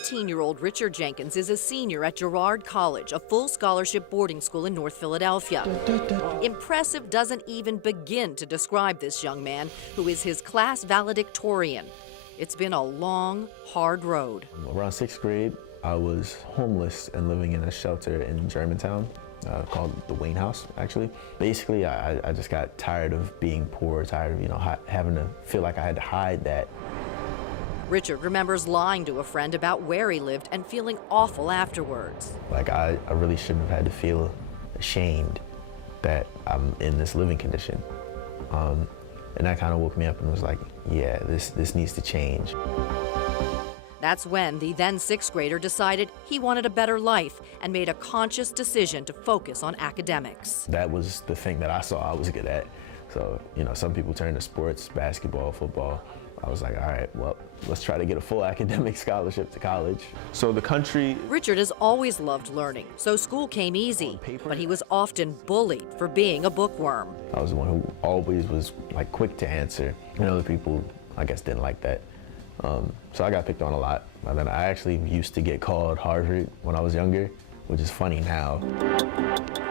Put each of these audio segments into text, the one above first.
18-year-old Richard Jenkins is a senior at Girard College, a full scholarship boarding school in North Philadelphia. Impressive doesn't even begin to describe this young man, who is his class valedictorian. It's been a long, hard road. Around 6th grade, I was homeless and living in a shelter in Germantown called the Wayne House, actually. Basically, I just got tired of being poor, tired of, having to feel like I had to hide that. Richard remembers lying to a friend about where he lived and feeling awful afterwards. Like, I really shouldn't have had to feel ashamed that I'm in this living condition. And that kind of woke me up and was like, yeah, this needs to change. That's when the then 6th grader decided he wanted a better life and made a conscious decision to focus on academics. That was the thing that I saw I was good at. So, some people turn to sports, basketball, football. I was like, all right, well, let's try to get a full academic scholarship to college. So the country... Richard has always loved learning, so school came easy, but he was often bullied for being a bookworm. I was the one who always was quick to answer, and other people, I guess, didn't like that. So I got picked on a lot. And then I actually used to get called Harvard when I was younger, which is funny now.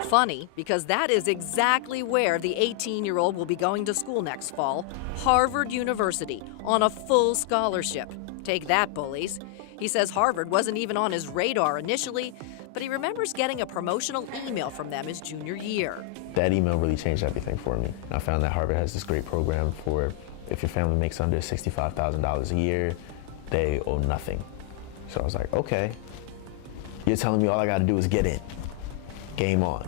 Funny, because that is exactly where the 18-year-old will be going to school next fall, Harvard University, on a full scholarship. Take that, bullies. He says Harvard wasn't even on his radar initially, but he remembers getting a promotional email from them his junior year. That email really changed everything for me. I found that Harvard has this great program for if your family makes under $65,000 a year, they owe nothing. So I was like, okay, you're telling me all I gotta do is get in. Game on.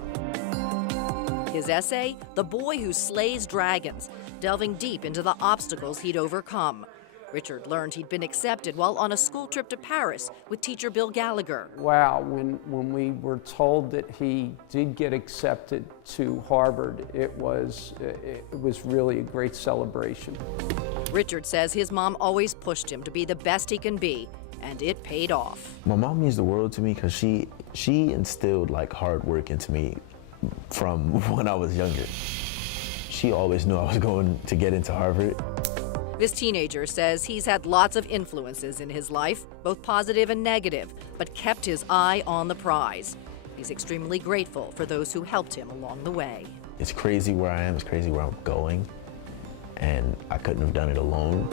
His essay, The Boy Who Slays Dragons, delving deep into the obstacles he'd overcome. Richard learned he'd been accepted while on a school trip to Paris with teacher Bill Gallagher. Wow, when we were told that he did get accepted to Harvard, it was really a great celebration. Richard says his mom always pushed him to be the best he can be, and it paid off. My mom means the world to me because she instilled hard work into me from when I was younger. She always knew I was going to get into Harvard. This teenager says he's had lots of influences in his life, both positive and negative, but kept his eye on the prize. He's extremely grateful for those who helped him along the way. It's crazy where I am, it's crazy where I'm going, and I couldn't have done it alone.